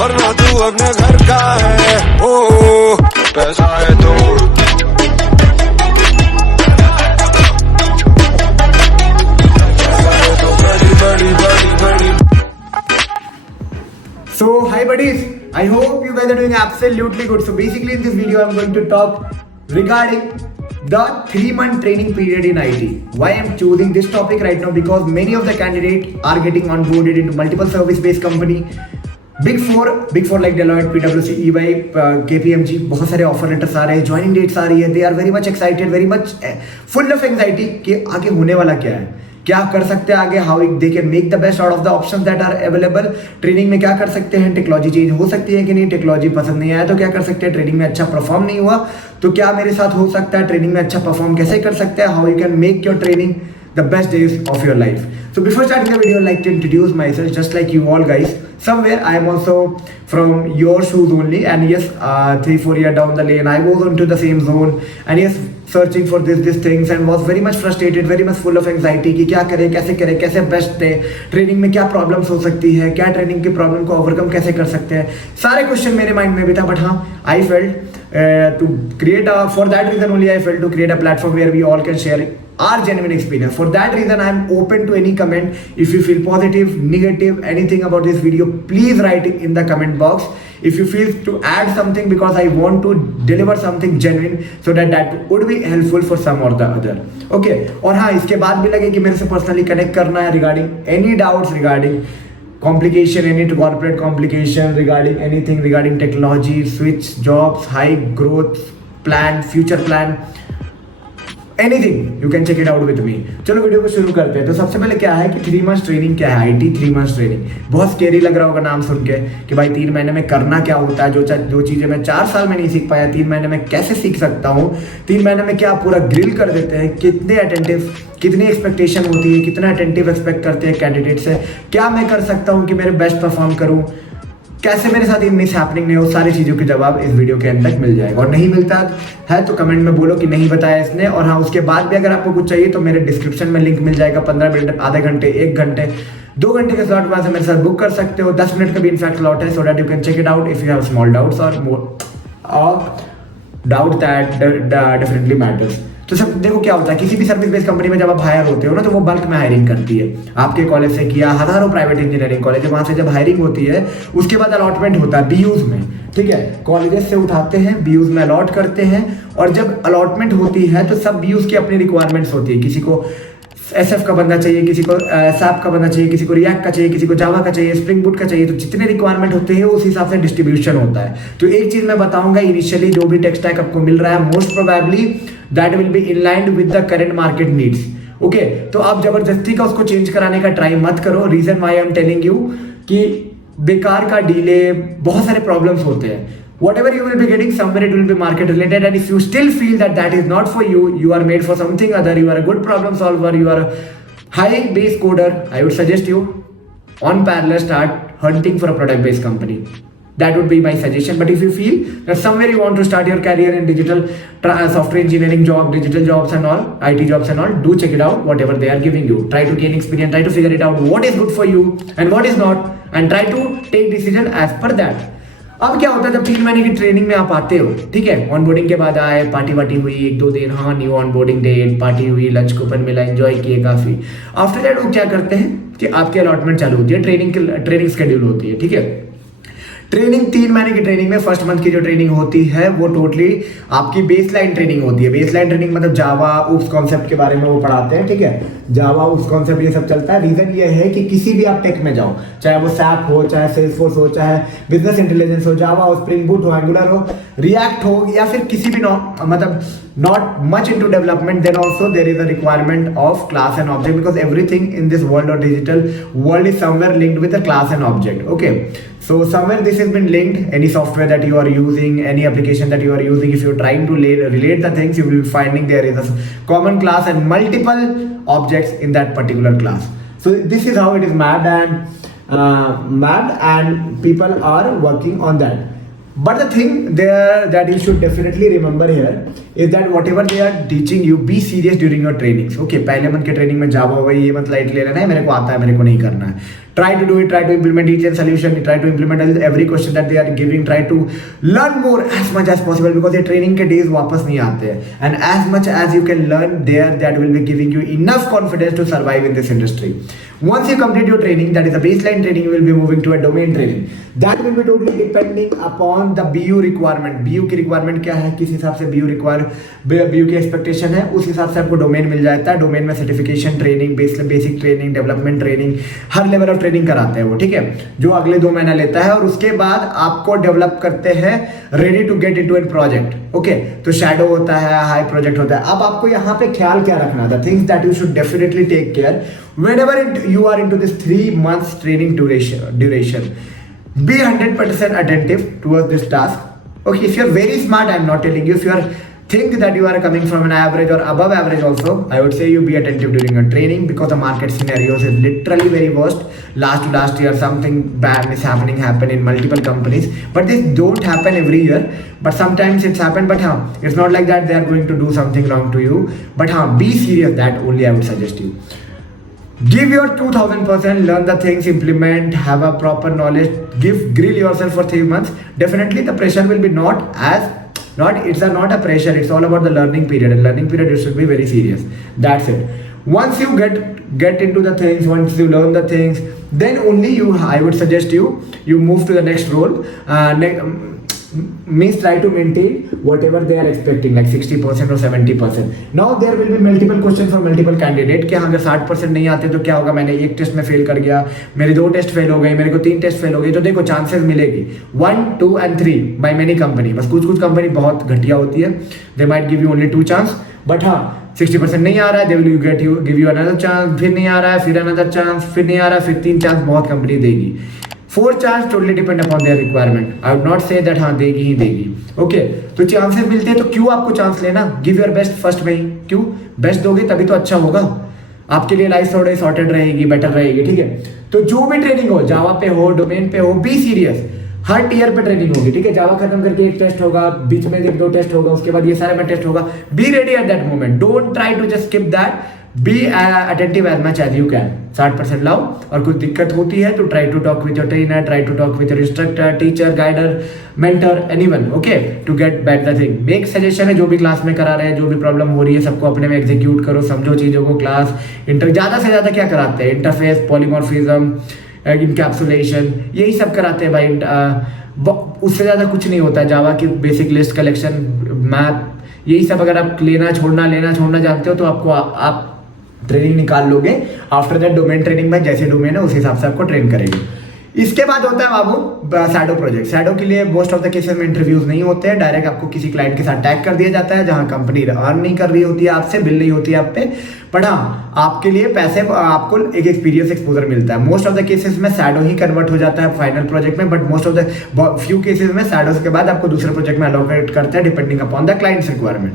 So hi buddies, I hope you guys are doing absolutely good. So basically in this video I'm going to talk regarding the 3-month training period in IT. Why I'm choosing this topic right now, because many of the candidates are getting onboarded into multiple service-based company. Big four like Deloitte, PwC, EY, KPMG, बहुत सारे offer letters आ रहे हैं, joining dates आ रही है. They are very much excited, very much full of anxiety कि आगे होने वाला क्या है, क्या कर सकते हैं आगे, how they can make the best out of the options that are available. Training में क्या कर सकते हैं, टेक्नोलॉजी चेंज हो सकती है कि नहीं, टेक्नोलॉजी पसंद नहीं आया तो क्या कर सकते हैं, ट्रेनिंग में अच्छा परफॉर्म नहीं हुआ तो क्या मेरे साथ हो सकता है, ट्रेनिंग में अच्छा परफॉर्म कैसे कर सकते हैं, how you can make your training the best days of your life. So before starting the video, I'd like to introduce myself, just like you all guys. Somewhere I am also from your shoes only, and yes, 3-4 years down the lane I was into the same zone, and yes, searching for these things, and was very much frustrated, very much full of anxiety कि क्या करें, कैसे best day, training में क्या problems हो सकती है, क्या ट्रेनिंग की प्रॉब्लम को ओवरकम कैसे कर सकते हैं, सारे क्वेश्चन मेरे माइंड में भी था. बट हाँ, I felt to create for that reason only I felt to create a platform where we all can share our genuine experience. For that reason I am open to any comment. If you feel positive, negative, anything about this video, please write it in the comment box. If you feel to add something, because I want to deliver something genuine so that would be helpful for some or the other. Okay, और हाँ, इसके बाद भी लगे कि मेरे से personally connect करना है regarding any doubts regarding complication, any corporate complication, regarding anything regarding technology, switch jobs, high growth plan, future plan, anything you can check it out with me. चलो वीडियो को शुरू करते हैं. तो सबसे पहले क्या है कि 3 मंथ्स ट्रेनिंग क्या है, IT 3 मंथ्स ट्रेनिंग. बहुत स्केरी लग रहा होगा नाम सुन के कि भाई 3 महीने में करना क्या होता है, जो चीज़ें मैं 4 साल में नहीं सीख पाया 3 महीने में कैसे सीख सकता हूँ, 3 महीने में क्या पूरा ग्रिल कर देते हैं, कितने अटेंटिव, कितनी एक्सपेक्टेशन होती है, कितना अटेंटिव एक्सपेक्ट करते हैं कैंडिडेट से, क्या मैं कर सकता हूँ कि मेरे बेस्ट परफॉर्म करूँ, कैसे मेरे साथ ये मिस हैपनिंग नहीं हो, सारी चीज़ों के जवाब इस वीडियो के अंत तक मिल जाएगा. और नहीं मिलता है तो कमेंट में बोलो कि नहीं बताया इसने. और हाँ, उसके बाद भी अगर आपको कुछ चाहिए तो मेरे डिस्क्रिप्शन में लिंक मिल जाएगा. 15 मिनट, आधे घंटे, 1 घंटे, 2 घंटे के स्लॉट वहाँ से मेरे साथ बुक कर सकते हो. 10 मिनट का भी इनफैक्ट स्लॉट है, so that you can check it out if you have small doubts or more doubt that definitely matters. तो सब देखो क्या होता है, किसी भी सर्विस बेस्ड कंपनी में जब आप हायर होते हो ना, तो वो बल्क में हायरिंग करती है. आपके कॉलेज से किया, हजारों प्राइवेट इंजीनियरिंग कॉलेज है, वहाँ से जब हायरिंग होती है उसके बाद अलॉटमेंट होता है BUs में. ठीक है, कॉलेजेस से उठाते हैं, BUs में अलॉट करते हैं, और जब अलॉटमेंट होती है तो सब BUs की अपनी रिक्वायरमेंट्स होती है. किसी को SF का बंदा चाहिए, किसी को SAP का बंदा चाहिए, किसी को रिएक्ट का चाहिए, किसी को जावा का चाहिए, स्प्रिंग बूट का चाहिए. तो जितने रिक्वायरमेंट होते हैं उस हिसाब से डिस्ट्रीब्यूशन होता है. तो एक चीज मैं बताऊंगा, इनिशियली जो भी टेक स्टैक आपको मिल रहा है, most probably that will be in line with the current market needs. Okay, तो आप जबरदस्ती का उसको चेंज कराने का ट्राई मत करो. Reason why I am telling you कि बेकार का डिले, बहुत सारे प्रॉब्लम्स होते हैं. Whatever you will be getting, somewhere it will be market related, and if you still feel that is not for you, you are made for something other, you are a good problem solver, you are a high base coder, I would suggest you on parallel start hunting for a product based company. That would be my suggestion. But if you feel that somewhere you want to start your career in digital software engineering job, digital jobs and all, IT jobs and all, do check it out, whatever they are giving you. Try to gain experience, try to figure it out what is good for you and what is not, and try to take decision as per that. अब क्या होता है, जब 3 महीने की training में आप आते हो, ठीक है, ऑनबोर्डिंग के बाद आए, पार्टी वार्टी हुई 1-2 दिन, हाँ न्यू ऑनबोर्डिंग डेट, पार्टी हुई, लंच कूपन मिला, एंजॉय किए काफी. आफ्टर दैट वो क्या करते हैं कि आपकी अलॉटमेंट चालू होती है, ट्रेनिंग शेड्यूल होती है. ठीक है, ट्रेनिंग 3 महीने की ट्रेनिंग में फर्स्ट मंथ की जो ट्रेनिंग होती है वो टोटली आपकी बेसलाइन ट्रेनिंग होती है. बेसलाइन ट्रेनिंग मतलब जावा उप्स कॉन्सेप्ट के बारे में वो पढ़ाते हैं. ठीक है, जावा उप्स कॉन्सेप्ट ये सब चलता है. रीजन ये है कि किसी भी आप टेक में जाओ, चाहे वो SAP हो, चाहे सेल्सफोर्स हो, चाहे बिजनेस इंटेलिजेंस हो, जावा हो, स्प्रिंग बूट हो, एंगुलर हो, रिएक्ट हो, या फिर किसी भी मतलब not much into development, then also there is a requirement of class and object, because everything in this world or digital world is somewhere linked with a class and object. Okay, so somewhere this has been linked. Any software that you are using, any application that you are using, if you're trying to relate the things, you will be finding there is a common class and multiple objects in that particular class. So this is how it is mad, and people are working on that. But the thing there that you should definitely remember here is that whatever they are teaching you, be serious during your trainings. Okay, पहले मन के training में जावा हुआ ये मत light ले लेना है, मेरे को आता है, मेरे को नहीं करना है. Try to do it, try to implement each and solution, try to implement every question that they are giving, try to learn more as much as possible because ये training के days वापस नहीं आते हैं. And as much as you can learn there, that will be giving you enough confidence to survive in this industry. Once you complete your training, that is a baseline training, you will be moving to a domain training. That will be totally depending upon the BU requirement. BU की requirement क्या है, किस हिसाब से BU की expectation है, उस हिसाब से आपको डोमेन मिल जाता है. डोमेन में certification training, basic training, development training, her level of training कराते हैं वो, ठीक है, जो अगले 2 महीना लेता है. और उसके बाद आपको डेवलप करते हैं ready to get into an project. Okay, तो शैडो होता है, हाई प्रोजेक्ट होता है. अब आपको यहाँ पे ख्याल क्या रखना था, things that you should definitely take care whenever you are into this 3 months training duration. Be 100% attentive towards this task. Okay, if you're very smart, I'm not telling you, if you are think that you are coming from an average or above average also, I would say you be attentive during your training because the market scenarios is literally very worst. Last year something bad is happened in multiple companies, but this don't happen every year, but sometimes it's happened. But it's not like that they are going to do something wrong to you, but be serious. That only I would suggest you. Give your 2000%, learn the things, implement, have a proper knowledge, grill yourself for 3 months. Definitely the pressure will be not a pressure, it's all about the learning period, and learning period you should be very serious. That's it. Once you get into the things, once you learn the things, then only I would suggest you move to the next role. Means try to maintain whatever they are expecting, like 60% or 70%. Now there will be multiple questions for multiple candidate कि अगर 60% नहीं आते तो क्या होगा, मैंने एक test में फेल कर गया, मेरे 2 टेस्ट फेल हो गए, मेरे को 3 टेस्ट फेल हो गए. तो देखो चांसेस मिलेगी 1, 2 and 3 बाय मेनी कंपनी. बस कुछ कंपनी बहुत घटिया होती है, they might give you only 2 chance. But 60% नहीं आ रहा है, they will give you another chance, फिर नहीं आ रहा है, फिर अनदर चांस, फिर नहीं आ रहा है, फिर 3 चांस बहुत कंपनी देगी. 4 chance totally depend upon their requirement. I would not say that देगी ही देगी. ओके, तो चांसेस मिलते हैं तो क्यों आपको चांस लेना. गिव योर बेस्ट फर्स्ट में ही. क्यों बेस्ट दोगे तभी तो अच्छा होगा, आपके लिए लाइफ थोड़ी सॉर्टेड रहेगी, बेटर रहेगी. ठीक है, तो जो भी ट्रेनिंग हो, जावा पे हो, डोमेन पे हो, बी सीरियस. हर टीयर पे ट्रेनिंग होगी. ठीक है, जावा खत्म करके एक टेस्ट होगा, बीच में 1-2 टेस्ट होगा, उसके बाद ये सारे में टेस्ट होगा. Be ready at that moment. Don't try to just skip that. Be attentive as much as you can. 60% लाओ. और कुछ दिक्कत होती है तो try to talk with your trainer, try to talk with your instructor, teacher, guider, mentor, anyone. Okay, to get bat the thing. Make suggestion है, जो भी क्लास में करा रहे हैं, जो भी प्रॉब्लम हो रही है, सबको अपने में एग्जीक्यूट करो, समझो चीज़ों को. क्लास ज़्यादा से ज़्यादा क्या कराते हैं, इंटरफेस, पॉलीमॉर्फिज्म, इनकैप्सुलेशन, यही सब कराते हैं भाई. उससे ज़्यादा कुछ नहीं होता है. जावा की बेसिक लिस्ट कलेक्शन, मैथ, यही सब अगर आप लेना छोड़ना जानते हो तो आपको आप ट्रेनिंग निकाल लोगे. आफ्टर दैट डोमेन ट्रेनिंग में जैसे डोमेन है उस हिसाब से आपको ट्रेन करेंगे. इसके बाद होता है बाबू शैडो प्रोजेक्ट. शैडो के लिए मोस्ट ऑफ द केसेस में इंटरव्यूज नहीं होते हैं. डायरेक्ट आपको किसी क्लाइंट के साथ टैग कर दिया जाता है जहां कंपनी अर्न नहीं कर रही होती है आपसे, बिल नहीं होती है आप पे, बट आपके लिए पैसे, आपको एक एक्सपीरियंस एक्सपोजर मिलता है. मोस्ट ऑफ द केसेस में शैडो ही कन्वर्ट हो जाता है फाइनल प्रोजेक्ट में, but most of the few cases में शैडो के बाद आपको दूसरे प्रोजेक्ट में अलोकेट करते हैं depending upon the clients requirement.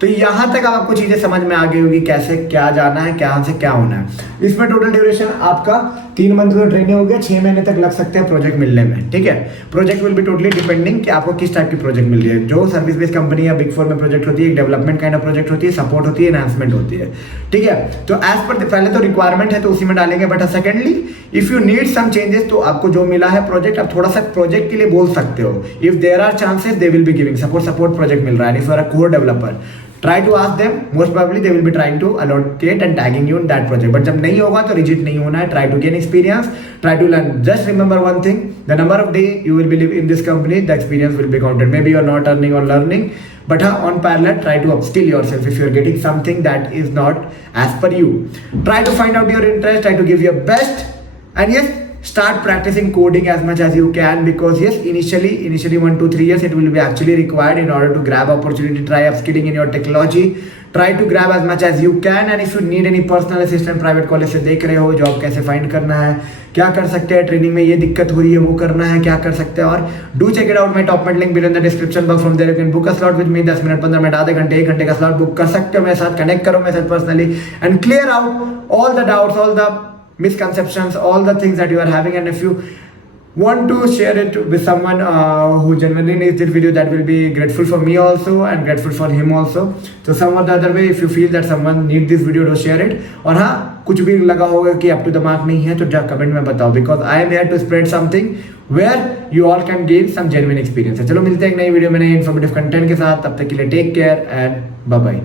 तो यहाँ तक आपको चीजें समझ में आ गई होगी कैसे क्या जाना है, कहाँ से क्या होना है. इसमें टोटल ड्यूरेशन आपका 3 मंथ का ट्रेनिंग हो गया, 6 महीने तक लग सकते हैं प्रोजेक्ट मिलने में. ठीक है, project will be totally depending कि आपको किस टाइप की प्रोजेक्ट मिल रही है. जो सर्विस बेस्ड कंपनी या बिग 4 में प्रोजेक्ट होती है, एक डेवलपमेंट काइंड ऑफ प्रोजेक्ट होती है, सपोर्ट होती है, एनहांसमेंट होती है. ठीक है, तो एज पर पहले तो रिक्वायरमेंट है तो उसी में डालेंगे, but secondly if you need some changes तो आपको जो मिला है प्रोजेक्ट, आप थोड़ा सा प्रोजेक्ट के लिए बोल सकते हो. If there are chances they will be giving support project मिल रहा है. If you are a core developer, try to ask them, most probably they will be trying to allocate and tagging you in that project. But जब नहीं होगा तो rigid नहीं होना है. Try to gain experience, try to learn. Just remember one thing, the number of day you will be live in this company, the experience will be counted. Maybe you are not earning or learning, but on parallel try to upskill yourself. If you are getting something that is not as per you, try to find out your interest, try to give your best, and yes, start practicing coding as much as you can, because yes, initially 1 to 3 years it will be actually required in order to grab opportunity. Try upskilling in your technology, try to grab as much as you can. And if you need any personal assistant, private college से देख रहे हो job कैसे find करना है, क्या कर सकते हैं, ट्रेनिंग में ये दिक्कत हो रही है वो करना है, क्या कर सकते हैं, और do check it out. My Topmate link below in the description box. From there you can book a slot with me. 10 minute, 15 minute, आधे घंटे, 1 घंटे का स्लॉट बुक कर सकते हो मेरे साथ. कनेक्ट करो मेरे साथ personally and clear out all the doubts, all the misconceptions, all the things that you are having. And if you want to share it with someone who genuinely needs this video, that will be grateful for me also and grateful for him also. So some or the other way, if you feel that someone need this video, to share it. और हाँ, कुछ भी लगा होगा कि up to the mark नहीं है तो जा कमेंट में बताओ, because I am here to spread something where you all can gain some genuine experience. चलो मिलते हैं एक नई वीडियो में नए इन्फॉर्मेटिव कंटेंट के साथ. तब तक के लिए take care and bye bye.